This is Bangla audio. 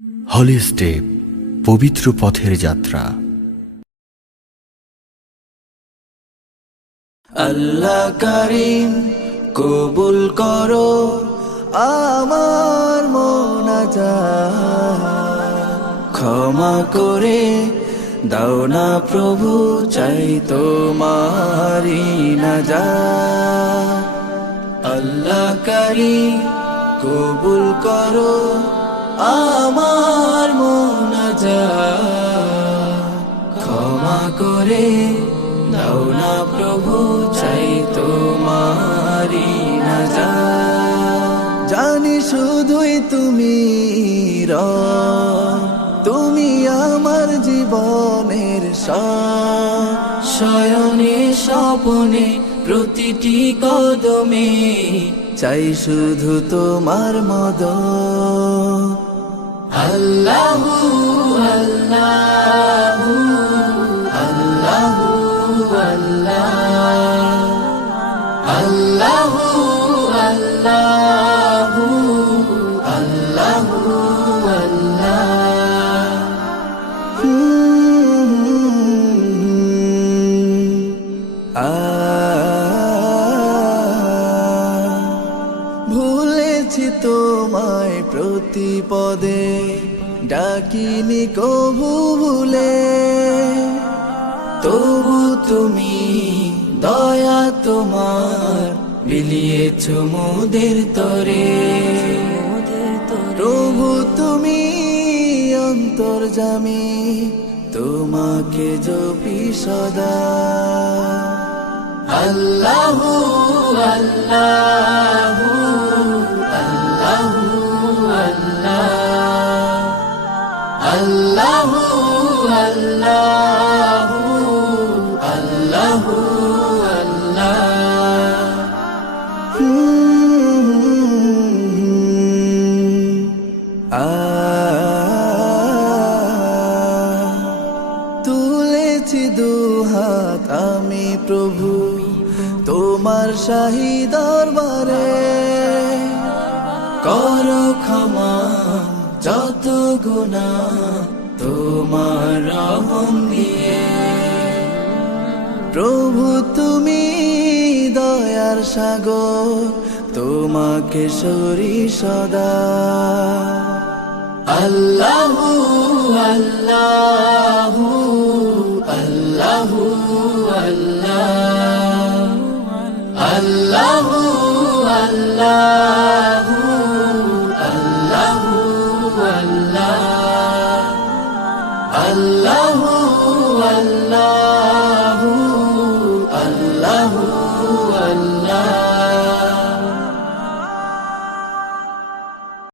হলি স্টেপ, পবিত্র পথের যাত্রা। আল্লাহ কারীম কবুল করো আমার মোনাজাত, ক্ষমা করে দাও না প্রভু, চাই তোমারি নাজাত। আল্লাহ কারীম কবুল করো আমার মোনাজাত, ক্ষমা করে দাও না প্রভু, চাই তোমারি নাজাত। জানি শুধুই তুমি তুমি আমার জীবনের শয়নে স্বপনে প্রতিটি কদমে, চাই শুধু তোমার মদত। আল্লাহু আল্লাহু আল্লাহু আল্লাহু আল্লাহু আল্লাহু ভুলেছি তোমায় প্রতিপদে, ডাকিনি কভু ভুলে, তবু তুমি দয়া তোমার বিলিয়েছ মোদের তরে। প্রভু তুমি অন্তর্যামী, তোমাকে জপি সদা। আল্লাহু আল্লাহু আল্লাহু আল্লাহু আল্লাহু আল্লাহু তুলেছি দুহাত আমি প্রভু তোমার শাহী দরবারে, করো ক্ষমা যত গুনাহ তোমার রহম দিয়ে। প্রভু তুমি দয়ার সাগর, তোমাকে সরি সদা। আল্লাহু আল্লাহু আল্লাহু আল্লাহু আল্লাহু আল্লাহু আল্লাহু আল্লাহু